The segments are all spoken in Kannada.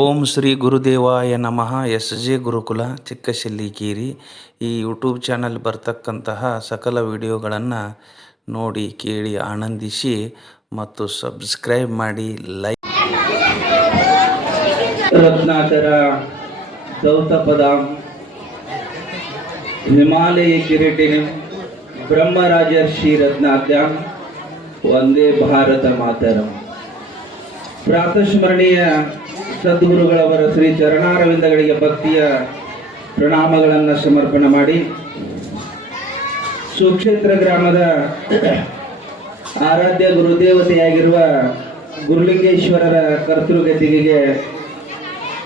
ಓಂ ಶ್ರೀ ಗುರುದೇವಾಯ ನಮಃ. ಎಸ್ ಜೆ ಗುರುಕುಲ ಚಿಕ್ಕಶೆಲ್ಲಿಕೇರಿ. ಈ ಯೂಟ್ಯೂಬ್ ಚಾನಲ್ ಬರ್ತಕ್ಕಂತಹ ಸಕಲ ವಿಡಿಯೋಗಳನ್ನು ನೋಡಿ ಕೇಳಿ ಆನಂದಿಸಿ ಮತ್ತು ಸಬ್ಸ್ಕ್ರೈಬ್ ಮಾಡಿ. ಲೈಕ್ ರತ್ನಾಕರ ದೌತಪದಾಂ ಹಿಮಾಲಯ ಕಿರೀಟಿನಿ ಬ್ರಹ್ಮರಾಜರ್ಷಿ ರತ್ನಾದ್ಯಾಂ ವಂದೇ ಭಾರತ ಮಾತರಂ. ಪ್ರಾತಸ್ಮರಣೀಯ ಸದ್ಗುರುಗಳವರ ಶ್ರೀ ಚರಣಾರವಿಂದಗಳಿಗೆ ಭಕ್ತಿಯ ಪ್ರಣಾಮಗಳನ್ನು ಸಮರ್ಪಣೆ ಮಾಡಿ, ಸುಕ್ಷೇತ್ರ ಗ್ರಾಮದ ಆರಾಧ್ಯ ಗುರುದೇವತೆಯಾಗಿರುವ ಗುರುಲಿಂಗೇಶ್ವರರ ಕರ್ತೃಗತಿಗೆ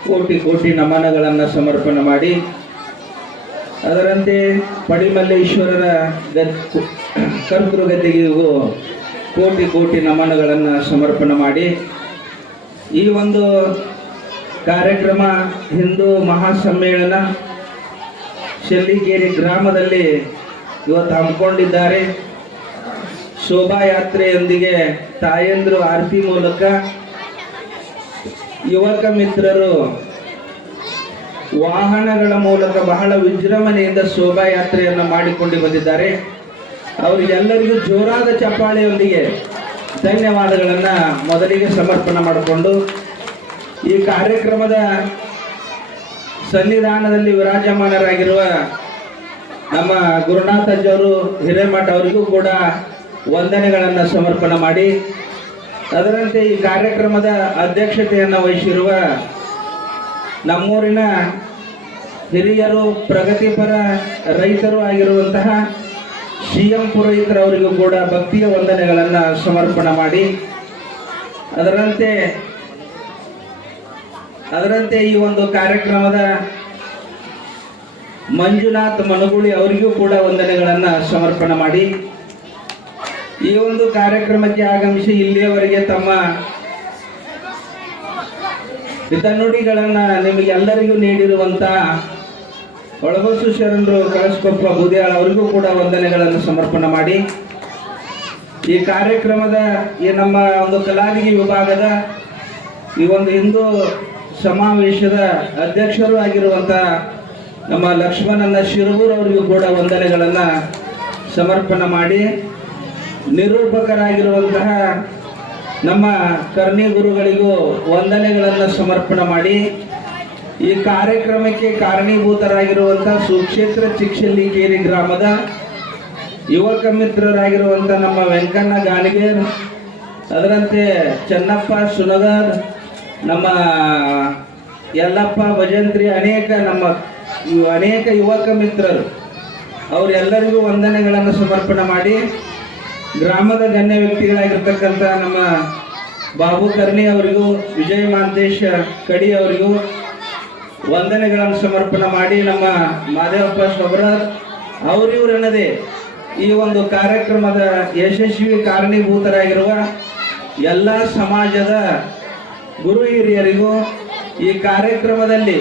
ಕೋಟಿ ಕೋಟಿ ನಮನಗಳನ್ನು ಸಮರ್ಪಣೆ ಮಾಡಿ, ಅದರಂತೆ ಪಡಿಮಲ್ಲೇಶ್ವರರ ಕರ್ತೃಗತಿಗೂ ಕೋಟಿ ಕೋಟಿ ನಮನಗಳನ್ನು ಸಮರ್ಪಣೆ ಮಾಡಿ, ಈ ಒಂದು ಕಾರ್ಯಕ್ರಮ ಹಿಂದೂ ಮಹಾಸಮ್ಮೇಳನ ಶೆಲ್ಲಿಕೇರಿ ಗ್ರಾಮದಲ್ಲಿ ಇವತ್ತು ಹಮ್ಮಿಕೊಂಡಿದ್ದಾರೆ. ಶೋಭಾಯಾತ್ರೆಯೊಂದಿಗೆ ತಾಯಂದ್ರು ಆರತಿ ಮೂಲಕ ಯುವಕ ಮಿತ್ರರು ವಾಹನಗಳ ಮೂಲಕ ಬಹಳ ವಿಜೃಂಭಣೆಯಿಂದ ಶೋಭಾಯಾತ್ರೆಯನ್ನು ಮಾಡಿಕೊಂಡು ಬಂದಿದ್ದಾರೆ. ಅವರಿಗೆಲ್ಲರಿಗೂ ಜೋರಾದ ಚಪ್ಪಾಳೆಯೊಂದಿಗೆ ಧನ್ಯವಾದಗಳನ್ನು ಮೊದಲಿಗೆ ಸಮರ್ಪಣೆ ಮಾಡಿಕೊಂಡು, ಈ ಕಾರ್ಯಕ್ರಮದ ಸನ್ನಿಧಾನದಲ್ಲಿ ವಿರಾಜಮಾನರಾಗಿರುವ ನಮ್ಮ ಗುರುನಾಥಜ್ಜವರು ಹಿರೇಮಠ ಅವರಿಗೂ ಕೂಡ ವಂದನೆಗಳನ್ನು ಸಮರ್ಪಣೆ ಮಾಡಿ, ಅದರಂತೆ ಈ ಕಾರ್ಯಕ್ರಮದ ಅಧ್ಯಕ್ಷತೆಯನ್ನು ವಹಿಸಿರುವ ನಮ್ಮೂರಿನ ಹಿರಿಯರು, ಪ್ರಗತಿಪರ ರೈತರು ಆಗಿರುವಂತಹ CM ಪುರೋಹಿತರವರಿಗೂ ಕೂಡ ಭಕ್ತಿಯ ವಂದನೆಗಳನ್ನು ಸಮರ್ಪಣೆ ಮಾಡಿ, ಅದರಂತೆ ಈ ಒಂದು ಕಾರ್ಯಕ್ರಮದ ಮಂಜುನಾಥ್ ಮನಗುಳಿ ಅವರಿಗೂ ಕೂಡ ವಂದನೆಗಳನ್ನು ಸಮರ್ಪಣೆ ಮಾಡಿ, ಈ ಒಂದು ಕಾರ್ಯಕ್ರಮಕ್ಕೆ ಆಗಮಿಸಿ ಇಲ್ಲಿಯವರೆಗೆ ತಮ್ಮ ಹಿತನುಡಿಗಳನ್ನು ನಿಮಗೆಲ್ಲರಿಗೂ ನೀಡಿರುವಂತ ಒಳಬಸು ಶರಣರು ಕಳಸಕೊಪ್ಪ ಬೂದಿಯಾಳ ಅವರಿಗೂ ಕೂಡ ವಂದನೆಗಳನ್ನು ಸಮರ್ಪಣೆ ಮಾಡಿ, ಈ ಕಾರ್ಯಕ್ರಮದ ಈ ನಮ್ಮ ಒಂದು ಕಲಾವಿಗಿ ವಿಭಾಗದ ಈ ಒಂದು ಹಿಂದೂ ಸಮಾವೇಶದ ಅಧ್ಯಕ್ಷರು ಆಗಿರುವಂತ ನಮ್ಮ ಲಕ್ಷ್ಮಣನ ಶಿರೂರ್ ಅವರಿಗೂ ಕೂಡ ವಂದನೆಗಳನ್ನು ಸಮರ್ಪಣೆ ಮಾಡಿ, ನಿರೂಪಕರಾಗಿರುವಂತಹ ನಮ್ಮ ಕರ್ಣಿ ಗುರುಗಳಿಗೂ ವಂದನೆಗಳನ್ನು ಸಮರ್ಪಣೆ ಮಾಡಿ, ಈ ಕಾರ್ಯಕ್ರಮಕ್ಕೆ ಕಾರಣೀಭೂತರಾಗಿರುವಂತಹ ಸುಕ್ಷೇತ್ರ ಚಿಕ್ಕಶೆಲ್ಲಿಕೇರಿ ಗ್ರಾಮದ ಯುವಕ ಮಿತ್ರರಾಗಿರುವಂಥ ನಮ್ಮ ವೆಂಕಣ್ಣ ಗಾಣಿಗೇರ್, ಅದರಂತೆ ಚೆನ್ನಪ್ಪ ಸುನಗರ್, ನಮ್ಮ ಯಲ್ಲಪ್ಪ ಭಜಂತ್ರಿ, ಅನೇಕ ಯುವಕ ಮಿತ್ರರು, ಅವರೆಲ್ಲರಿಗೂ ವಂದನೆಗಳನ್ನು ಸಮರ್ಪಣೆ ಮಾಡಿ, ಗ್ರಾಮದ ಗಣ್ಯ ವ್ಯಕ್ತಿಗಳಾಗಿರ್ತಕ್ಕಂಥ ನಮ್ಮ ಬಾಬು ಕರ್ಣಿ ಅವರಿಗೂ, ವಿಜಯ ಮಾಂತೇಶ್ ಕಡಿ ಅವರಿಗೂ ವಂದನೆಗಳನ್ನು ಸಮರ್ಪಣೆ ಮಾಡಿ, ನಮ್ಮ ಮಾದೇವಪ್ಪ ಶೊಬ್ರರ್ ಅವರಿವರೆನ್ನದೇ ಈ ಒಂದು ಕಾರ್ಯಕ್ರಮದ ಯಶಸ್ವಿ ಕಾರಣೀಭೂತರಾಗಿರುವ ಎಲ್ಲ ಸಮಾಜದ ಗುರು ಹಿರಿಯರಿಗೂ, ಈ ಕಾರ್ಯಕ್ರಮದಲ್ಲಿ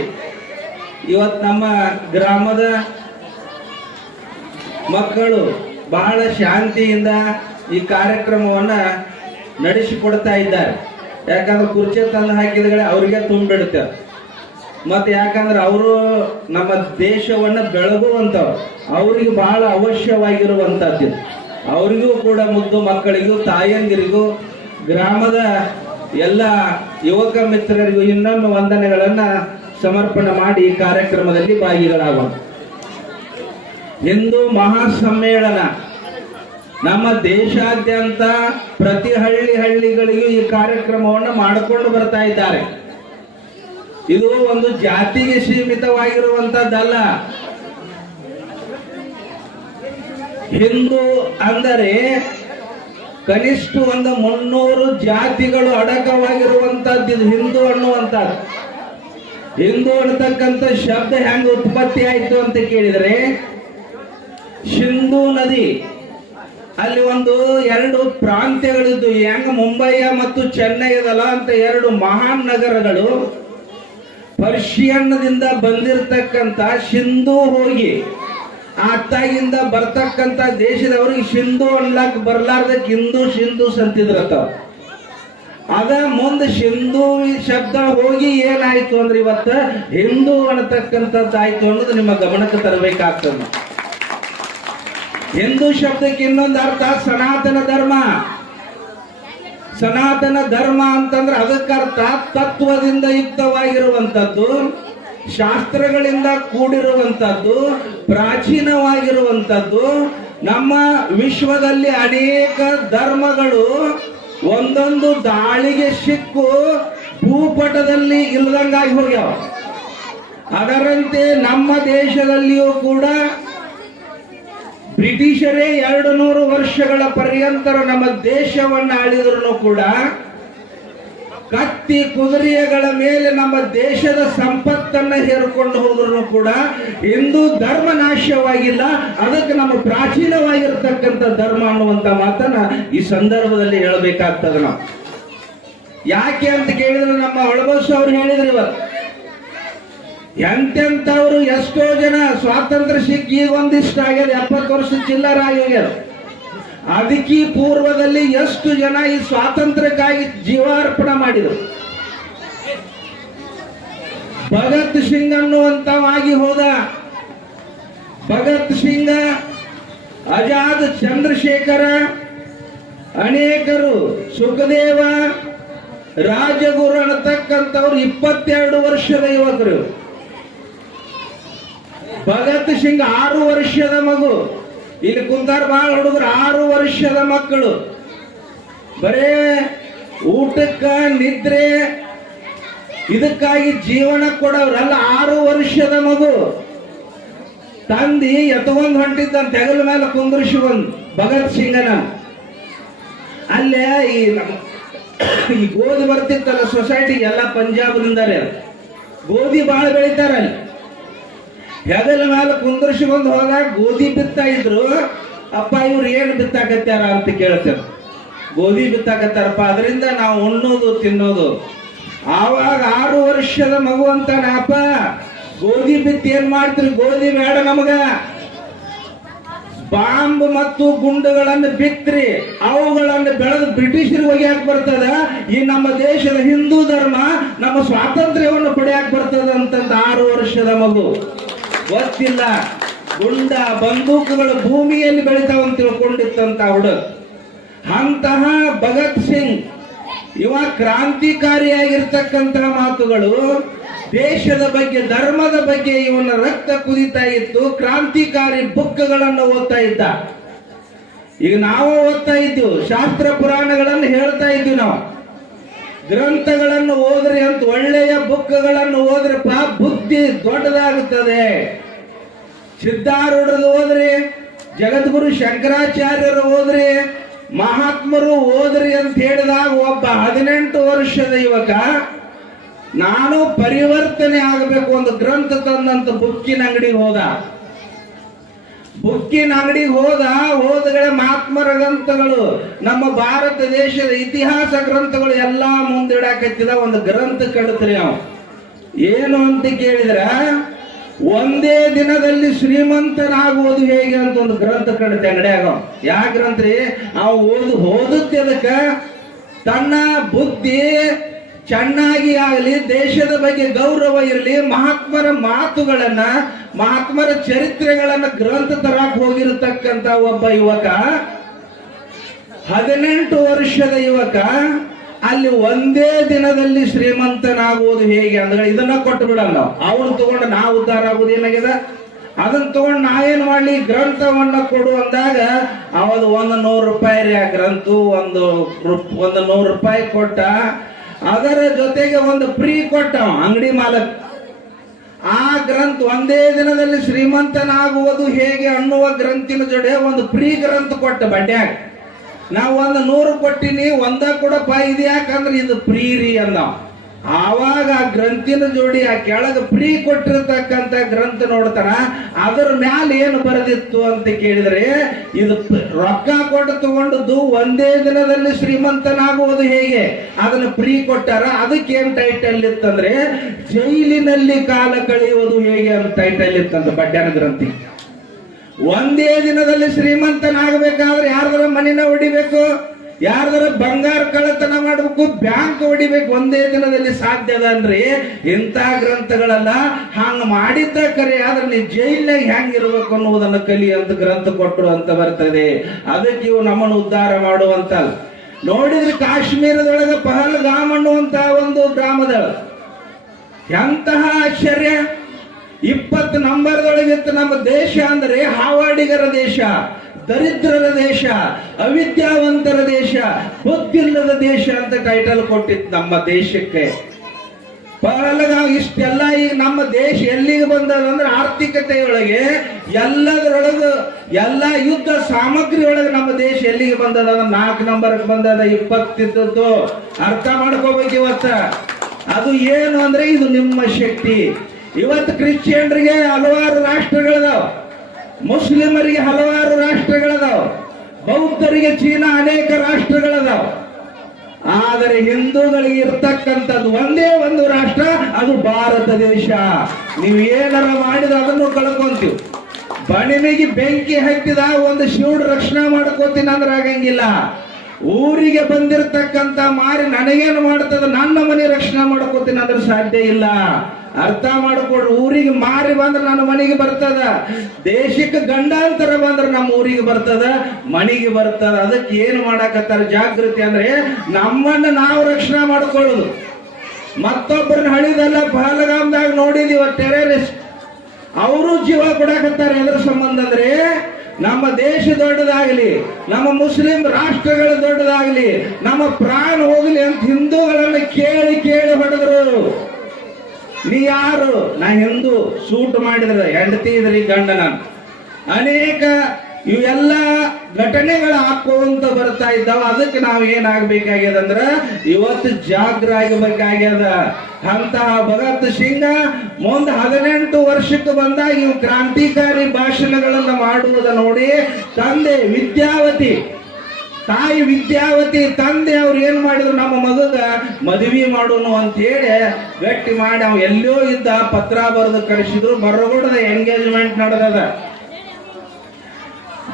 ಇವತ್ತು ನಮ್ಮ ಗ್ರಾಮದ ಮಕ್ಕಳು ಬಹಳ ಶಾಂತಿಯಿಂದ ಈ ಕಾರ್ಯಕ್ರಮವನ್ನು ನಡೆಸಿಕೊಡ್ತಾ ಇದ್ದಾರೆ. ಯಾಕಂದ್ರೆ ಕುರ್ಚಿ ತಂದು ಹಾಕಿದ್ರೆ ಅವರಿಗೆ ತುಂಬಿಡುತ್ತೆ, ಮತ್ತು ಯಾಕಂದ್ರೆ ಅವರು ನಮ್ಮ ದೇಶವನ್ನು ಬೆಳಗುವಂಥವ್ರು, ಅವರಿಗೆ ಬಹಳ ಅವಶ್ಯವಾಗಿರುವಂಥದ್ದು. ಅವರಿಗೂ ಕೂಡ ಮುದ್ದು ಮಕ್ಕಳಿಗೂ, ತಾಯಂದಿರಿಗೂ, ಗ್ರಾಮದ ಎಲ್ಲ ಯುವಕ ಮಿತ್ರರಿಗೂ ಇನ್ನೊಮ್ಮೆ ವಂದನೆಗಳನ್ನು ಸಮರ್ಪಣೆ ಮಾಡಿ ಈ ಕಾರ್ಯಕ್ರಮದಲ್ಲಿ ಭಾಗಿಗಳಾಗೋಣ. ಹಿಂದೂ ಮಹಾಸಮ್ಮೇಳನ ನಮ್ಮ ದೇಶಾದ್ಯಂತ ಪ್ರತಿ ಹಳ್ಳಿಗಳಿಗೂ ಈ ಕಾರ್ಯಕ್ರಮವನ್ನು ಮಾಡಿಕೊಂಡು ಬರ್ತಾ ಇದ್ದಾರೆ. ಇದು ಒಂದು ಜಾತಿಗೆ ಸೀಮಿತವಾಗಿರುವಂತದ್ದಲ್ಲ. ಹಿಂದೂ ಅಂದರೆ ಕನಿಷ್ಠ ಒಂದು 300 ಜಾತಿಗಳು ಅಡಕವಾಗಿರುವಂತದ್ದು ಇದು ಹಿಂದೂ ಅನ್ನುವಂಥದ್ದು. ಹಿಂದೂ ಅನ್ನತಕ್ಕಂಥ ಶಬ್ದ ಹೆಂಗ ಉತ್ಪತ್ತಿ ಆಯ್ತು ಅಂತ ಕೇಳಿದರೆ, ಸಿಂಧೂ ನದಿ ಅಲ್ಲಿ ಒಂದು 2 ಪ್ರಾಂತ್ಯಗಳಿದ್ದು, ಹೆಂಗ ಮುಂಬೈಯ ಮತ್ತು ಚೆನ್ನೈ ಅದಲ್ಲ ಅಂತ 2 ಮಹಾನ್ ನಗರಗಳು ಪರ್ಷಿಯನ್ನದಿಂದ ಬಂದಿರತಕ್ಕಂಥ ಸಿಂಧೂ ಹೋಗಿ ಆ ತಾಗಿಂದ ಬರ್ತಕ್ಕಂಥ ದೇಶದವ್ರಿಗೆ ಸಿಂಧೂ ಅನ್ಲಾಕ್ ಬರ್ಲಾರ್ದಕ್ಕೆ ಹಿಂದೂ ಸಿಂಧು ಸಂತಿದ್ರತ. ಅದ ಮುಂದೆ ಸಿಂಧು ಶಬ್ದ ಹೋಗಿ ಏನಾಯ್ತು ಅಂದ್ರೆ ಇವತ್ತ ಹಿಂದೂ ಅನ್ನತಕ್ಕಂಥದ್ದಾಯ್ತು ಅನ್ನೋದು ನಿಮ್ಮ ಗಮನಕ್ಕೆ ತರಬೇಕಾಗ್ತದೆ. ಹಿಂದೂ ಶಬ್ದಕ್ಕೆ ಇನ್ನೊಂದು ಅರ್ಥ ಸನಾತನ ಧರ್ಮ. ಸನಾತನ ಧರ್ಮ ಅಂತಂದ್ರೆ ಅದಕ್ಕರ್ಥ ತತ್ವದಿಂದ ಯುಕ್ತವಾಗಿರುವಂಥದ್ದು, ಶಾಸ್ತ್ರಗಳಿಂದ ಕೂಡಿರುವಂಥದ್ದು, ಪ್ರಾಚೀನವಾಗಿರುವಂಥದ್ದು. ನಮ್ಮ ವಿಶ್ವದಲ್ಲಿ ಅನೇಕ ಧರ್ಮಗಳು ಒಂದೊಂದು ದಾಳಿಗೆ ಸಿಕ್ಕು ಭೂಪಟದಲ್ಲಿ ಇಲ್ಲದಂಗಾಗಿ ಹೋಗ್ಯಾವ. ಅದರಂತೆ ನಮ್ಮ ದೇಶದಲ್ಲಿಯೂ ಕೂಡ ಬ್ರಿಟಿಷರೇ 200 ವರ್ಷಗಳ ಪರ್ಯಂತರ ನಮ್ಮ ದೇಶವನ್ನು ಆಳಿದ್ರು ಕೂಡ ಕತ್ತಿ ಕುದುರೆಗಳ ಮೇಲೆ ನಮ್ಮ ದೇಶದ ಸಂಪತ್ತನ್ನ ಹೇರಿಕೊಂಡು ಹೋದ್ರು ಕೂಡ ಹಿಂದೂ ಧರ್ಮ ನಾಶವಾಗಿಲ್ಲ. ಅದಕ್ಕೆ ನಮ್ಮ ಪ್ರಾಚೀನವಾಗಿರ್ತಕ್ಕಂಥ ಧರ್ಮ ಅನ್ನುವಂತ ಮಾತನ್ನ ಈ ಸಂದರ್ಭದಲ್ಲಿ ಹೇಳಬೇಕಾಗ್ತದೆ. ನಾವು ಯಾಕೆ ಅಂತ ಕೇಳಿದ್ರೆ ನಮ್ಮ ಹೊಳಬಸ್ ಅವ್ರು ಹೇಳಿದ್ರು, ಇವತ್ತು ಎಂತೆಂಥವ್ರು ಎಷ್ಟೋ ಜನ ಸ್ವಾತಂತ್ರ್ಯ ಸಿಕ್ಕಿ ಈಗ ಒಂದಿಷ್ಟ ಆಗ್ಯದ, 70 ವರ್ಷ ಚಿಲ್ಲರ ಆಗ್ಯಾರ. ಅದಕ್ಕೆ ಪೂರ್ವದಲ್ಲಿ ಎಷ್ಟು ಜನ ಈ ಸ್ವಾತಂತ್ರ್ಯಕ್ಕಾಗಿ ಜೀವಾರ್ಪಣೆ ಮಾಡಿದರು. ಭಗತ್ ಸಿಂಗ್ ಅನ್ನುವಂತವಾಗಿ ಹೋದ. ಭಗತ್ ಸಿಂಗ, ಆಜಾದ್ ಚಂದ್ರಶೇಖರ, ಅನೇಕರು, ಸುಖದೇವ, ರಾಜಗುರು ಅನ್ನತಕ್ಕಂಥವ್ರು 22 ವರ್ಷದ ಯುವಕರು. ಭಗತ್ ಸಿಂಗ್ 6 ವರ್ಷದ ಮಗು. ಇಲ್ಲಿ ಕುಂತಾರ ಬಾಳ ಹುಡುಗರು 6 ವರ್ಷದ ಮಕ್ಕಳು. ಬರೇ ಊಟಕ್ಕ ನಿದ್ರೆ ಇದಕ್ಕಾಗಿ ಜೀವನ ಕೊಡೋರಲ್ಲ. 6 ವರ್ಷದ ಮಗು ತಂದಿ ಎತ್ತಗೊಂಡ್ ಹೊಂಟಿದ್ದ ತೆಗಲ ಮೇಲೆ ಕುಂದ್ರಿಸಿ ಬಂದು ಭಗತ್ ಸಿಂಗನ ಅಲ್ಲೇ ಈ ಗೋಧಿ ಬರ್ತಿತ್ತಲ್ಲ ಸೊಸೈಟಿ ಎಲ್ಲ ಪಂಜಾಬ್ನಿಂದಾರೆ ಗೋಧಿ ಬಾಳ ಬೆಳಿತಾರ. ಅಲ್ಲಿ ಹೆಗಲ ಮೇಲೆ ಕುಂದರ್ಸಿಕೊಂಡು ಹೋದಾಗ ಗೋಧಿ ಬಿತ್ತಾ ಇದ್ರು. ಅಪ್ಪ ಇವ್ರು ಏನು ಬಿತ್ತಾಕತ್ತಾರ ಅಂತ ಕೇಳ್ತಾರೆ. ಗೋಧಿ ಬಿತ್ತಾಕತ್ತಾರಪ್ಪ, ಅದರಿಂದ ನಾವು ಉಣ್ಣೋದು ತಿನ್ನೋದು. ಆವಾಗ 6 ವರ್ಷದ ಮಗು ಅಂತಾನ, ಅಪ್ಪ ಗೋಧಿ ಬಿತ್ತಿ ಏನ್ ಮಾಡ್ತೀರಿ? ಗೋಧಿ ಬೇಡ ನಮಗ, ಬಾಂಬ್ ಮತ್ತು ಗುಂಡುಗಳನ್ನು ಬಿತ್ರಿ, ಅವುಗಳನ್ನು ಬೆಳೆದು ಬ್ರಿಟಿಷರಿಗೆ ಒಗ್ಯಾಕ್ ಬರ್ತದ. ಈ ನಮ್ಮ ದೇಶದ ಹಿಂದೂ ಧರ್ಮ ನಮ್ಮ ಸ್ವಾತಂತ್ರ್ಯವನ್ನು ಪಡೆಯಾಕ್ ಬರ್ತದ ಅಂತಂದ 6 ವರ್ಷದ ಮಗು. ಗೊತ್ತಿಲ್ಲ, ಗುಂಡ ಬಂದೂಕುಗಳು ಭೂಮಿಯಲ್ಲಿ ಬೆಳಿತಾವಂತ ತಿಳ್ಕೊಂಡಿತ್ತಂತ ಹುಡುಗ. ಅಂತಹ ಭಗತ್ ಸಿಂಗ್ ಇವ ಕ್ರಾಂತಿಕಾರಿಯಾಗಿರ್ತಕ್ಕಂತಹ ಮಾತುಗಳು, ದೇಶದ ಬಗ್ಗೆ, ಧರ್ಮದ ಬಗ್ಗೆ ಇವನ ರಕ್ತ ಕುದಿತಾ ಇತ್ತು. ಕ್ರಾಂತಿಕಾರಿ ಬುಕ್ಗಳನ್ನು ಓದ್ತಾ ಇದ್ದ. ಈಗ ನಾವು ಓದ್ತಾ ಇದ್ದೀವಿ, ಶಾಸ್ತ್ರ ಪುರಾಣಗಳನ್ನು ಹೇಳ್ತಾ ಇದ್ದೀವಿ. ನಾವು ಗ್ರಂಥಗಳನ್ನು ಓದ್ರಿ ಅಂತ, ಒಳ್ಳೆಯ ಬುಕ್ಗಳನ್ನು ಓದ್ರಪ್ಪ, ಬುದ್ಧಿ ದೊಡ್ಡದಾಗುತ್ತದೆ. ಸಿದ್ಧಾರೂಢರು ಓದ್ರಿ, ಜಗದ್ಗುರು ಶಂಕರಾಚಾರ್ಯರು ಓದ್ರಿ, ಮಹಾತ್ಮರು ಓದ್ರಿ ಅಂತ ಹೇಳಿದಾಗ ಒಬ್ಬ 18 ವರ್ಷದ ಯುವಕ ನಾನು ಪರಿವರ್ತನೆ ಆಗಬೇಕು ಒಂದು ಗ್ರಂಥ ತಂದಂತ ಬುಕ್ಕಿನ ಅಂಗಡಿಗೆ ಹೋದ. ಬುಕ್ಕಿನ ಅಂಗಡಿಗೆ ಹೋದಗಳೇ ಮಹಾತ್ಮರ ಗ್ರಂಥಗಳು, ನಮ್ಮ ಭಾರತ ದೇಶದ ಇತಿಹಾಸ ಗ್ರಂಥಗಳು ಎಲ್ಲಾ ಮುಂದಿಡಾಕತ್ತಿದ. ಒಂದು ಗ್ರಂಥ ಕಡ್ತ್ರಿ ಅವ. ಏನು ಅಂತ ಕೇಳಿದ್ರ, ಒಂದೇ ದಿನದಲ್ಲಿ ಶ್ರೀಮಂತನಾಗುವುದು ಹೇಗೆ ಅಂತ ಒಂದು ಗ್ರಂಥ ಕಡ್ತೆ ಅಂಗಡಿಯಾಗ. ಯಾ ಗ್ರಂಥ ರೀ? ಅವ ಓದುತ್ತೆ ಅದಕ್ಕ ತನ್ನ ಬುದ್ಧಿ ಚೆನ್ನಾಗಿ ಆಗಲಿ, ದೇಶದ ಬಗ್ಗೆ ಗೌರವ ಇರಲಿ, ಮಹಾತ್ಮರ ಮಾತುಗಳನ್ನ, ಮಹಾತ್ಮರ ಚರಿತ್ರೆಗಳನ್ನ ಗ್ರಂಥ ತರಕ್ ಹೋಗಿರತಕ್ಕಂತ ಒಬ್ಬ ಯುವಕ, 18 ವರ್ಷದ ಯುವಕ, ಅಲ್ಲಿ ಒಂದೇ ದಿನದಲ್ಲಿ ಶ್ರೀಮಂತನಾಗುವುದು ಹೇಗೆ ಅಂದ್ರೆ ಇದನ್ನ ಕೊಟ್ಟು ಬಿಡಲ್ಲ. ಅವನು ತಗೊಂಡು ನಾವು ಉದ್ಧಾರ ಆಗುದು ಏನಾಗಿದೆ? ಅದನ್ನ ತಗೊಂಡು ನಾವೇನ್ ಮಾಡ್ಲಿ? ಗ್ರಂಥವನ್ನ ಕೊಡು ಅಂದಾಗ ಅವದು 100 ರೂಪಾಯಿ ರೀ ಆ ಗ್ರಂಥ. ಒಂದು 100 ರೂಪಾಯಿ ಕೊಟ್ಟ. ಅದರ ಜೊತೆಗೆ ಒಂದು ಫ್ರೀ ಕೊಟ್ಟ ಅಂಗಡಿ ಮಾಲಕ್. ಆ ಗ್ರಂಥ ಒಂದೇ ದಿನದಲ್ಲಿ ಶ್ರೀಮಂತನಾಗುವುದು ಹೇಗೆ ಅನ್ನುವ ಗ್ರಂಥಿನ ಜೊತೆ ಒಂದು ಫ್ರೀ ಗ್ರಂಥ ಕೊಟ್ಟ ಬಡ್ಡ್ಯಾಗ. ನಾವು 100 ಕೊಟ್ಟಿನಿ, 1 ಕೊಡಪ್ಪ, ಇದು ಯಾಕಂದ್ರೆ ಇದು ಫ್ರೀ ರೀ ಅಂದ. ಆವಾಗ ಆ ಗ್ರಂಥಿನ ಜೋಡಿ ಆ ಕೆಳಗೆ ಫ್ರೀ ಕೊಟ್ಟಿರ್ತಕ್ಕಂಥ ಗ್ರಂಥ ನೋಡ್ತಾನ. ಅದರ ಮ್ಯಾಲ ಏನು ಬರೆದಿತ್ತು ಅಂತ ಕೇಳಿದ್ರೆ, ಇದು ರೊಕ್ಕ ಕೊಟ್ಟು ತಗೊಂಡದ್ದು ಒಂದೇ ದಿನದಲ್ಲಿ ಶ್ರೀಮಂತನಾಗುವುದು ಹೇಗೆ, ಅದನ್ನ ಫ್ರೀ ಕೊಟ್ಟಾರ. ಅದಕ್ಕೇನ್ ಟೈಟಲ್ ಇತ್ತಂದ್ರೆ ಜೈಲಿನಲ್ಲಿ ಕಾಲ ಕಳೆಯುವುದು ಹೇಗೆ ಅಂತ ಟೈಟಲ್ ಇತ್ತಂತ ಬಡ್ಡ್ಯಾನ ಗ್ರಂಥಿ. ಒಂದೇ ದಿನದಲ್ಲಿ ಶ್ರೀಮಂತನಾಗಬೇಕಾದ್ರೆ ಯಾರ್ದಾರ ಮನಿನ ಹೊಡಿಬೇಕು, ಯಾರ್ದಾರ ಬಂಗಾರ ಕಳ್ಳತನ ಮಾಡ್ಬೇಕು, ಬ್ಯಾಂಕ್ ಹೊಡಿಬೇಕು, ಒಂದೇ ದಿನದಲ್ಲಿ ಸಾಧ್ಯ ಅದನ್ರಿ. ಇಂಥ ಗ್ರಂಥಗಳಲ್ಲ. ಹಂಗ ಮಾಡಿದ್ದ ಕರೆ ಆದ್ರೆ ನೀ ಜೈಲ್ನಾಗ ಹೆಂಗಿರ್ಬೇಕು ಅನ್ನುವುದನ್ನು ಕಲಿ ಅಂತ ಗ್ರಂಥ ಕೊಟ್ಟರು ಅಂತ ಬರ್ತದೆ. ಅದಕ್ಕೆ ಇವು ನಮ್ಮನ್ನು ಉದ್ಧಾರ ಮಾಡುವಂತ. ನೋಡಿದ್ರೆ ಕಾಶ್ಮೀರದೊಳಗೆ ಪಹಲ್ಗಾಮ್ ಅನ್ನುವಂತ ಒಂದು ಗ್ರಾಮದ ಎಂತಹ ಆಶ್ಚರ್ಯ. 20 ನಂಬರ್ದೊಳಗಿತ್ತು ನಮ್ಮ ದೇಶ ಅಂದ್ರೆ ಹಾವಾಡಿಗರ ದೇಶ, ದರಿದ್ರರ ದೇಶ, ಅವಿದ್ಯಾವಂತರ ದೇಶ, ಬುದ್ಧಿಲ್ಲದ ದೇಶ ಅಂತ ಟೈಟಲ್ ಕೊಟ್ಟಿತ್ತು ನಮ್ಮ ದೇಶಕ್ಕೆ. ಪಹಲ್ಗಾಮ್ ಇಷ್ಟೆಲ್ಲ ಈಗ ನಮ್ಮ ದೇಶ ಎಲ್ಲಿಗೆ ಬಂದದಂದ್ರೆ ಆರ್ಥಿಕತೆಯೊಳಗೆ ಎಲ್ಲದರೊಳಗೆ ಎಲ್ಲ ಯುದ್ಧ ಸಾಮಗ್ರಿ ಒಳಗೆ ನಮ್ಮ ದೇಶ ಎಲ್ಲಿಗೆ ಬಂದದ 4 ನಂಬರ್ಗೆ ಬಂದದ. 20 ಇದ್ದದ್ದು ಅರ್ಥ ಮಾಡ್ಕೋಬೇಕು ಇವತ್ತ. ಅದು ಏನು ಅಂದ್ರೆ ಇದು ನಿಮ್ಮ ಶಕ್ತಿ. ಇವತ್ತು ಕ್ರಿಶ್ಚಿಯನ್ರಿಗೆ ಹಲವಾರು ರಾಷ್ಟ್ರಗಳದಾವ, ಮುಸ್ಲಿಮರಿಗೆ ಹಲವಾರು ರಾಷ್ಟ್ರಗಳದಾವ, ಬೌದ್ಧರಿಗೆ ಚೀನಾ ಅನೇಕ ರಾಷ್ಟ್ರಗಳದಾವ. ಆದರೆ ಹಿಂದೂಗಳಿಗೆ ಇರ್ತಕ್ಕಂಥದ್ದು ಒಂದೇ ಒಂದು ರಾಷ್ಟ್ರ, ಅದು ಭಾರತ ದೇಶ. ನೀವು ಏನಾರ ಮಾಡಿದ್ರೆ ಅದನ್ನು ಕಳ್ಕೊಂತೀವಿ. ಬಣಿಮೆಗೆ ಬೆಂಕಿ ಹತ್ತಿದ ಒಂದು ಶಿವಡ್ ರಕ್ಷಣೆ ಮಾಡ್ಕೋತೀನಿ ಅಂದ್ರೆ ಆಗಂಗಿಲ್ಲ. ಊರಿಗೆ ಬಂದಿರತಕ್ಕಂತ ಮಾರಿ ನನಗೇನು ಮಾಡ್ತದ, ನನ್ನ ಮನೆ ರಕ್ಷಣೆ ಮಾಡ್ಕೋತೀನಿ ಅಂದ್ರೆ ಸಾಧ್ಯ ಇಲ್ಲ. ಅರ್ಥ ಮಾಡ್ಕೊಡ್ರಿ. ಊರಿಗೆ ಮಾರಿ ಬಂದ್ರೆ ನನ್ನ ಮನೆಗೆ ಬರ್ತದ, ದೇಶಕ್ಕೆ ಗಂಡಾಂತರ ಬಂದ್ರೆ ನಮ್ಮ ಊರಿಗೆ ಬರ್ತದ, ಮನೆಗೆ ಬರ್ತದ. ಅದಕ್ಕೆ ಏನು ಮಾಡಕತ್ತಾರ ಜಾಗೃತಿ ಅಂದ್ರೆ ನಮ್ಮನ್ನ ನಾವು ರಕ್ಷಣೆ ಮಾಡ್ಕೊಳ್ಳೋದು. ಮತ್ತೊಬ್ಬರನ್ನ ಹಳಿದಲ್ಲ. ಪಹಲ್ಗಾಮ್ದಾಗ ನೋಡಿದೀವ ಟೆರರಿಸ್ಟ್, ಅವರು ಜೀವ ಕೊಡಕತ್ತಾರೆ. ಎದ್ರ ಸಂಬಂಧ ಅಂದ್ರೆ ನಮ್ಮ ದೇಶ ದೊಡ್ಡದಾಗಲಿ, ನಮ್ಮ ಮುಸ್ಲಿಂ ರಾಷ್ಟ್ರಗಳು ದೊಡ್ಡದಾಗಲಿ, ನಮ್ಮ ಪ್ರಾಣ ಹೋಗಲಿ ಅಂತ ಹಿಂದೂಗಳನ್ನು ಕೇಳಿ ಕೇಳಿ ಹೊಡೆದ್ರು. ನೀ ಯಾರು? ನಾ ಹಿಂದೂ. ಸೂಟ್ ಮಾಡಿದ್ರೆ ಹೆಂಡತಿ ಇದ್ರಿ ಗಂಡನ. ಅನೇಕ ಇವೆಲ್ಲ ಘಟನೆಗಳು ಹಾಕೋಂತ ಬರ್ತಾ ಇದ್ದಾವ. ಅದಕ್ಕೆ ನಾವು ಏನಾಗಬೇಕಾಗ್ಯದ ಅಂದ್ರ ಇವತ್ತು ಜಾಗ್ರ ಆಗಬೇಕಾಗ್ಯದ. ಅಂತಹ ಭಗತ್ ಸಿಂಗ ಮುಂದೆ 18 ವರ್ಷಕ್ಕೆ ಬಂದಾಗ ಇವು ಕ್ರಾಂತಿಕಾರಿ ಭಾಷಣಗಳನ್ನ ಮಾಡುವುದ ನೋಡಿ ತಂದೆ ವಿದ್ಯಾವತಿ, ತಾಯಿ ವಿದ್ಯಾವತಿ, ತಂದೆ ಅವ್ರು ಏನ್ ಮಾಡಿದ್ರು, ನಮ್ಮ ಮಗಗ ಮದುವೆ ಮಾಡೋನು ಅಂತ ಹೇಳಿ ಗಟ್ಟಿ ಮಾಡಿ ಅವ್ ಎಲ್ಲೋ ಇದ್ದ ಪತ್ರ ಬರೆದು ಕಳಿಸಿದ್ರು. ಬರಗೂಡದ ಎಂಗೇಜ್ಮೆಂಟ್ ನಡೆದದ.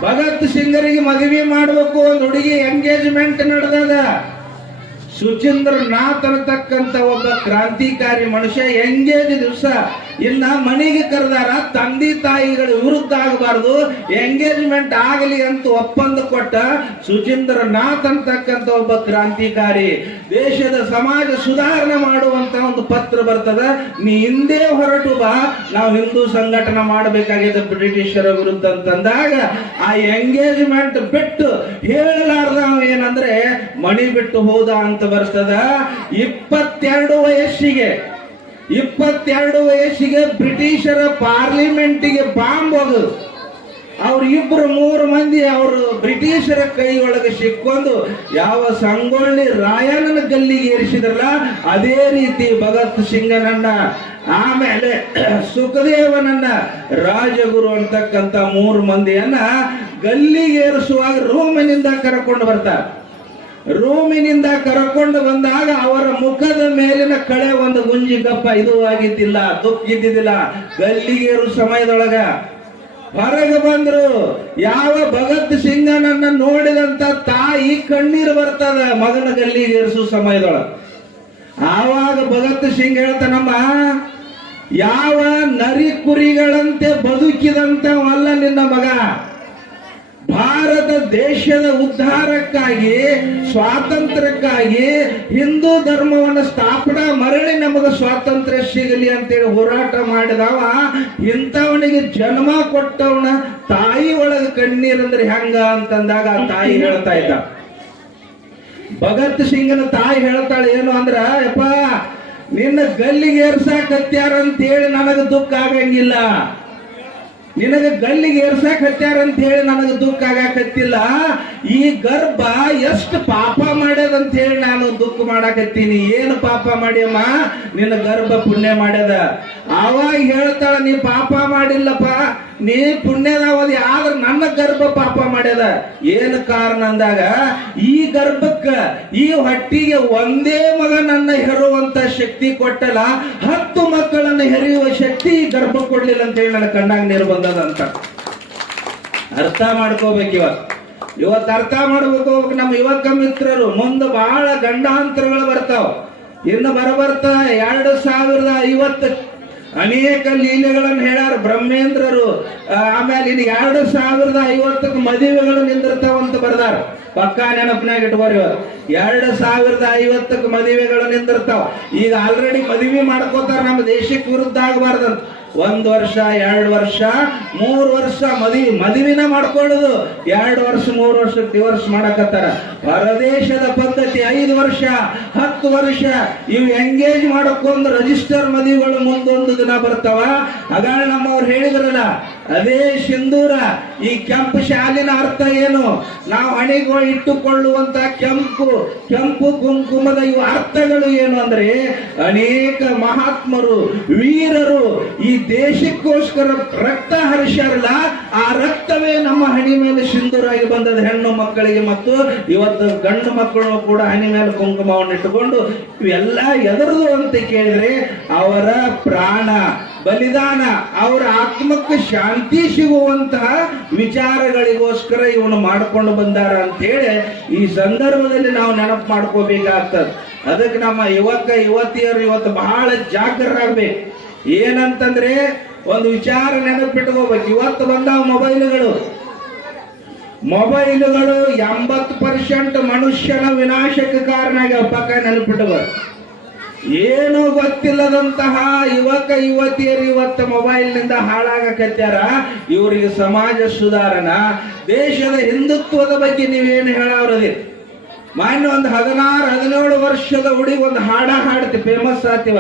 ಭಗತ್ ಸಿಂಗರಿಗೆ ಮದುವೆ ಮಾಡಬೇಕು, ಒಂದು ಹುಡುಗಿ ಎಂಗೇಜ್ಮೆಂಟ್ ನಡೆದದ. ಸುಚೀಂದ್ರ ನಾಥ್ ಅನ್ನತಕ್ಕಂತ ಒಬ್ಬ ಕ್ರಾಂತಿಕಾರಿ ಮನುಷ್ಯ ಎಂಗೇಜ್ ದಿವಸ ಇನ್ನ ಮನೆಗೆ ಕರೆದಾರ. ತಂದೆ ತಾಯಿಗಳು ವಿರುದ್ಧ ಆಗಬಾರ್ದು, ಎಂಗೇಜ್ಮೆಂಟ್ ಆಗಲಿ ಅಂತ ಒಪ್ಪಂದ ಕೊಟ್ಟ ಸುಚೀಂದ್ರ ನಾಥ್ ಅಂತಕ್ಕಂಥ ಒಬ್ಬ ಕ್ರಾಂತಿಕಾರಿ. ದೇಶದ ಸಮಾಜ ಸುಧಾರಣೆ ಮಾಡುವಂತ ಒಂದು ಪತ್ರ ಬರ್ತದ. ನೀ ಹಿಂದೆ ಹೊರಟು ಬಾ, ನಾವು ಹಿಂದೂ ಸಂಘಟನೆ ಮಾಡಬೇಕಾಗಿದೆ ಬ್ರಿಟಿಷರ ವಿರುದ್ಧ ಅಂತಂದಾಗ ಆ ಎಂಗೇಜ್ಮೆಂಟ್ ಬಿಟ್ಟು ಹೇಳಲಾರ್ದ ಏನಂದ್ರೆ ಮಣಿ ಬಿಟ್ಟು ಹೋದ ಅಂತ ಬರ್ತದ. 22 ವಯಸ್ಸಿಗೆ ಬ್ರಿಟಿಷರ ಪಾರ್ಲಿಮೆಂಟಿಗೆ ಬಾಂಬ್ ಹೋಗುದು. ಅವ್ರು 2-3 ಮಂದಿ ಅವರು ಬ್ರಿಟಿಷರ ಕೈ ಒಳಗೆ ಸಿಕ್ಕೊಂಡು ಯಾವ ಸಂಗೊಳ್ಳಿ ರಾಯಣ್ಣನ ಗಲ್ಲಿಗೆ ಏರಿಸಿದ್ರಲ್ಲ ಅದೇ ರೀತಿ ಭಗತ್ ಸಿಂಗನನ್ನ, ಆಮೇಲೆ ಸುಖದೇವನನ್ನ, ರಾಜಗುರು ಅಂತಕ್ಕಂಥ 3 ಮಂದಿಯನ್ನ ಗಲ್ಲಿಗೆ ಏರಿಸುವಾಗ ರೂಮಿನಿಂದ ಕರ್ಕೊಂಡು ಬರ್ತಾರೆ. ರೂಮಿನಿಂದ ಕರ್ಕೊಂಡು ಬಂದಾಗ ಅವರ ಮುಖದ ಮೇಲಿನ ಕಳೆ ಒಂದು ಗುಂಜಿ ಗಪ್ಪ ಇದು ಆಗಿದ್ದಿಲ್ಲ, ದುಃಖ ಇದ್ದಿದ್ದಿಲ್ಲ. ಗಲ್ಲಿಗೇರು ಸಮಯದೊಳಗ ಹೊರಗೆ ಬಂದ್ರು. ಯಾವ ಭಗತ್ ಸಿಂಗನನ್ನ ನೋಡಿದಂತ ತಾಯಿ ಕಣ್ಣೀರು ಬರ್ತದ ಮಗನ ಗಲ್ಲಿಗೇರಿಸು ಸಮಯದೊಳಗ. ಆವಾಗ ಭಗತ್ ಸಿಂಗ್ ಹೇಳ್ತಾನಮ್ಮ, ಯಾವ ನರಿ ಕುರಿಗಳಂತೆ ಬದುಕಿದಂತವಲ್ಲ ನಿನ್ನ ಮಗ. ಭಾರತ ದೇಶದ ಉದ್ಧಾರಕ್ಕಾಗಿ, ಸ್ವಾತಂತ್ರ್ಯಕ್ಕಾಗಿ, ಹಿಂದೂ ಧರ್ಮವನ್ನು ಸ್ಥಾಪನಾ ಮರಳಿ ನಮಗೆ ಸ್ವಾತಂತ್ರ್ಯ ಸಿಗಲಿ ಅಂತೇಳಿ ಹೋರಾಟ ಮಾಡಿದವ. ಇಂಥವನಿಗೆ ಜನ್ಮ ಕೊಟ್ಟವನ ತಾಯಿ ಒಳಗೆ ಕಣ್ಣೀರಂದ್ರೆ ಹೆಂಗ ಅಂತಂದಾಗ ಆ ತಾಯಿ ಹೇಳ್ತಾ ಇದ್ದ. ಭಗತ್ ಸಿಂಗನ ತಾಯಿ ಹೇಳ್ತಾಳೆ ಏನು ಅಂದ್ರ, ಯಪ್ಪ ನಿನ್ನ ಗಲ್ಲಿಗೆ ಏರ್ಸಾಕತ್ಯಾರ ಅಂತೇಳಿ ನನಗೆ ದುಃಖ ಆಗಂಗಿಲ್ಲ, ನಿನಗೆ ಗಲ್ಲಿಗೆ ಏರ್ಸಾಕ್ ಹತ್ಯಾರ ಅಂತ ಹೇಳಿ ನನಗೆ ದುಃಖ ಆಗಾಕತ್ತಿಲ್ಲ. ಈ ಗರ್ಭ ಎಷ್ಟು ಪಾಪ ಮಾಡ್ಯದಂತ ಹೇಳಿ ನಾನು ದುಃಖ ಮಾಡಾಕತ್ತೀನಿ. ಏನು ಪಾಪ ಮಾಡ್ಯಮ್ಮ? ನಿನ್ನ ಗರ್ಭ ಪುಣ್ಯ ಮಾಡ್ಯದ. ಆವಾಗ ಹೇಳ್ತಾಳ, ನೀ ಪಾಪ ಮಾಡಿಲ್ಲಪ್ಪ, ನೀ ಪುಣ್ಯದವದಿ, ಆದ್ರೆ ನನ್ನ ಗರ್ಭ ಪಾಪ ಮಾಡ್ಯದ. ಏನು ಕಾರಣ ಅಂದಾಗ, ಈ ಗರ್ಭಕ್ಕ, ಈ ಹೊಟ್ಟಿಗೆ ಒಂದೇ ಮಗನನ್ನ ಹೆರುವಂತ ಶಕ್ತಿ ಕೊಟ್ಟಲ್ಲ, 10 ಮಕ್ಕಳನ್ನು ಹೆರೆಯುವ ಶಕ್ತಿ ಈ ಗರ್ಭ ಕೊಡ್ಲಿಲ್ಲ ಅಂತ ಹೇಳಿ ನನ್ನ ಕಣ್ಣಾಗ ನೀರು ಬಂದದಂತ. ಅರ್ಥ ಮಾಡ್ಕೋಬೇಕು. ಇವತ್ತು ಇವತ್ತು ಅರ್ಥ ಮಾಡ್ಬೇಕು ನಮ್ಮ ಯುವಕ ಮಿತ್ರರು. ಮುಂದೆ ಬಹಳ ಗಂಡಾಂತರಗಳು ಬರ್ತಾವ. ಇನ್ನು ಬರಬರ್ತಾ 2050 ಅನೇಕ ಲೀಲೆಗಳನ್ನು ಹೇಳ್ಯಾರ ಬ್ರಹ್ಮೇಂದ್ರರು. ಆಮೇಲೆ ಇನ್ನು 2050 ಮದುವೆಗಳು ನಿಂದಿರ್ತಾವಂತ ಬರ್ದಾರ. ಪಕ್ಕಾ ನೆನಪಿನಾಗ ಇಟ್ಕೋರಿ. 2050 ಮದುವೆಗಳು ನಿಂದಿರ್ತಾವ. ಈಗ ಆಲ್ರೆಡಿ ಮದುವೆ ಮಾಡ್ಕೋತಾರ. ನಮ್ಮ ದೇಶಕ್ಕೆ ವಿರುದ್ಧ ಆಗಬಾರ್ದಂತ 1 ವರ್ಷ 2 ವರ್ಷ 3 ವರ್ಷ ಮದುವಿನ ಮಾಡ್ಕೊಳ್ಳೋದು. 2 ವರ್ಷ 3 ವರ್ಷ ಡಿವೋರ್ಸ್ ಮಾಡಕತ್ತಾರ. ಹೊರದೇಶದ ಪದ್ಧತಿ 5 ವರ್ಷ 10 ವರ್ಷ ಇವು ಎಂಗೇಜ್ ಮಾಡಕೊಂಡ್ ರಿಜಿಸ್ಟರ್ ಮದುವೆಗಳು ಮುಂದೊಂದು ದಿನ ಬರ್ತಾವ. ಹಾಗಾಗಿ ನಮ್ಮವ್ರು ಹೇಳಿದ್ರಲ್ಲ, ಅದೇ ಸಿಂಧೂರ. ಈ ಕೆಂಪು ಶಾಲಿನ ಅರ್ಥ ಏನು? ನಾವು ಹಣೆಗೆ ಇಟ್ಟುಕೊಳ್ಳುವಂತ ಕೆಂಪು ಕುಂಕುಮದ ಇವು ಅರ್ಥಗಳು ಏನು ಅಂದ್ರೆ, ಅನೇಕ ಮಹಾತ್ಮರು ವೀರರು ಈ ದೇಶಕ್ಕೋಸ್ಕರ ರಕ್ತ ಹರಿಸ್ಯಾರಲ್ಲ, ಆ ರಕ್ತವೇ ನಮ್ಮ ಹಣಿ ಮೇಲೆ ಸಿಂಧೂರಾಗಿ ಬಂದದ ಹೆಣ್ಣು ಮಕ್ಕಳಿಗೆ. ಮತ್ತು ಇವತ್ತು ಗಂಡು ಮಕ್ಕಳು ಕೂಡ ಹಣಿ ಮೇಲೆ ಕುಂಕುಮವನ್ನು ಇಟ್ಟುಕೊಂಡು ಇವೆಲ್ಲ ಎದರದು ಅಂತ ಕೇಳಿದ್ರೆ, ಅವರ ಪ್ರಾಣ ಬಲಿದಾನ, ಅವರ ಆತ್ಮಕ್ಕೆ ಶಾಂತಿ ಸಿಗುವಂತಹ ವಿಚಾರಗಳಿಗೋಸ್ಕರ ಇವನು ಮಾಡಿಕೊಂಡು ಬಂದಾರ ಅಂತೇಳಿ ಈ ಸಂದರ್ಭದಲ್ಲಿ ನಾವು ನೆನಪು ಮಾಡ್ಕೋಬೇಕಾಗ್ತದೆ. ಅದಕ್ಕೆ ನಮ್ಮ ಯುವತಿಯರು ಇವತ್ತು ಬಹಳ ಜಾಗೃತರಾಗಬೇಕು. ಏನಂತಂದ್ರೆ, ಒಂದು ವಿಚಾರ ನೆನಪಿಟ್ಕೋಬೇಕು. ಇವತ್ತು ಬಂದಾವ ಮೊಬೈಲ್ಗಳು 80% ಮನುಷ್ಯನ ವಿನಾಶಕ್ಕೆ ಕಾರಣ ಆಗ್ಯಾವ. ಪಕ್ಕ ನೆನಪಿಟ್ಕೋಬೇಕು. ಏನು ಗೊತ್ತಿಲ್ಲದಂತಹ ಯುವತಿಯರು ಇವತ್ತು ಮೊಬೈಲ್ನಿಂದ ಹಾಳಾಗಕತ್ಯಾರ. ಇವರಿಗೆ ಸಮಾಜ ಸುಧಾರಣಾ, ದೇಶದ ಹಿಂದುತ್ವದ ಬಗ್ಗೆ ನೀವೇನು ಹೇಳವ್ರದಿ? ಮಾನ್ಯ ಒಂದು 16-17 ವರ್ಷದ ಹುಡುಗಿ ಒಂದು ಹಾಡ್ತಿ, ಫೇಮಸ್ ಆತಿವ.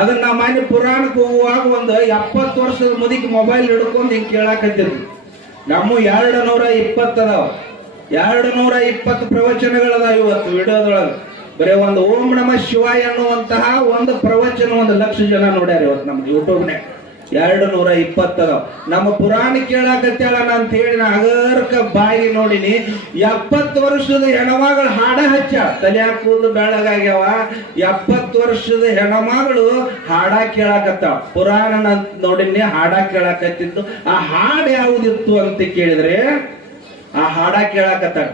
ಅದನ್ನ ಮಾನ್ಯ ಪುರಾಣಕ್ಕೆ ಹೋಗುವಾಗ ಒಂದು 70 ವರ್ಷದ ಮುದುಕಿ ಮೊಬೈಲ್ ಹಿಡ್ಕೊಂಡು ಹಿಂಗೆ ಕೇಳಾಕತ್ತಿದ್ವಿ. ನಮ್ಮ 220 ಅದಾವ. 220 ಪ್ರವಚನಗಳದಾವ ಇವತ್ತು ವಿಡಿಯೋದೊಳಗೆ. ಬರೀ ಒಂದು ಓಂ ನಮ ಶಿವಾಯ ಅನ್ನುವಂತಹ ಒಂದು ಪ್ರವಚನ 1 ಲಕ್ಷ ಜನ ನೋಡ್ಯಾರ ಇವತ್ತು ನಮ್ಮ ಯೂಟ್ಯೂಬ್ನ್ಯಾಗ. 220 ಅದಾವ. ನಮ್ಮ ಪುರಾಣ ಕೇಳಾಕತ್ತಾಳ ಅಂತ ಹೇಳಿ ನಾ ಅಗರ್ಕ ಬಾಯಿ ನೋಡಿನಿ. 70 ವರ್ಷದ ಹೆಣ್ಮಗಳು ಹಾಡ ಹಚ್ಚ, ತಲೆಯಾಗ ಕೂದಲು ಬೆಳಗಾಗ್ಯಾವ. 70 ವರ್ಷದ ಹೆಣ್ಮಗಳು ಹಾಡ ಕೇಳಾಕತ್ತಾವ. ಪುರಾಣ ನೋಡಿನಿ, ಹಾಡ ಕೇಳಾಕತ್ತಿತ್ತು. ಆ ಹಾಡು ಯಾವುದಿತ್ತು ಅಂತ ಕೇಳಿದ್ರೆ, ಆ ಹಾಡ ಕೇಳಾಕತ್ತಾಳ.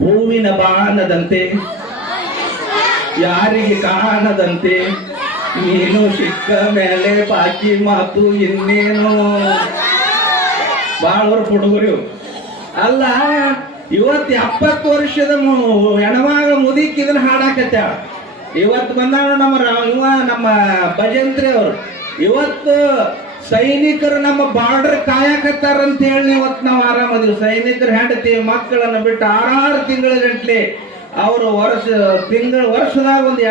ಹೂವಿನ ಬಾಣದಂತೆ ಯಾರಿಗೆ ಕಾಣದಂತೆ, ನೀನು ಸಿಕ್ಕ ಮೇಲೆ ಬಾಕಿ ಮಾತು ಇನ್ನೇನು. ಬಾಳ ವರ್ಷ ಹುಡುಗರು ಅಲ್ಲ. ಇವತ್ತು 70 ವರ್ಷದ ಹೆಣ್ಮಗ ಮುದುಕಿ ಇದನ್ನ ಹಾಡಾಕತ್ಯಾಳ. ಇವತ್ತು ಬಂದಾಳ ನಮ್ಮ ಭಜಂತ್ರಿ ಅವರು. ಇವತ್ತು ಸೈನಿಕರು ನಮ್ಮ ಬಾರ್ಡರ್ ಕಾಯಕತ್ತಾರ ಅಂತ ಹೇಳಿ ಇವತ್ತು ನಾವು ಆರಾಮದಿವಿ. ಸೈನಿಕರು ಹೆಂಡತಿ ಮಕ್ಕಳನ್ನ ಬಿಟ್ಟು 6 ತಿಂಗಳ ಗಂಟ್ಲೆ ಅವರು ವರ್ಷದಾಗ ಒಂದು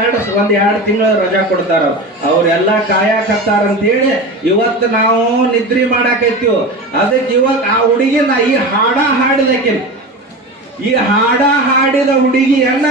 ಎರಡು ತಿಂಗಳು ರಜಾ ಕೊಡ್ತಾರ. ಅವ್ರೆಲ್ಲ ಕಾಯಕತ್ತಾರ ಅಂತ ಹೇಳಿ ಇವತ್ತು ನಾವು ನಿದ್ರಿ ಮಾಡಾಕತ್ತೀವಿ. ಅದಕ್ಕೆ ಇವಾಗ ಆ ಹುಡುಗಿನ ಈ ಹಾಡ ಹಾಡಿದಕ್ಕೆ, ಈ ಹಾಡ ಹಾಡಿದ ಹುಡುಗಿಯನ್ನ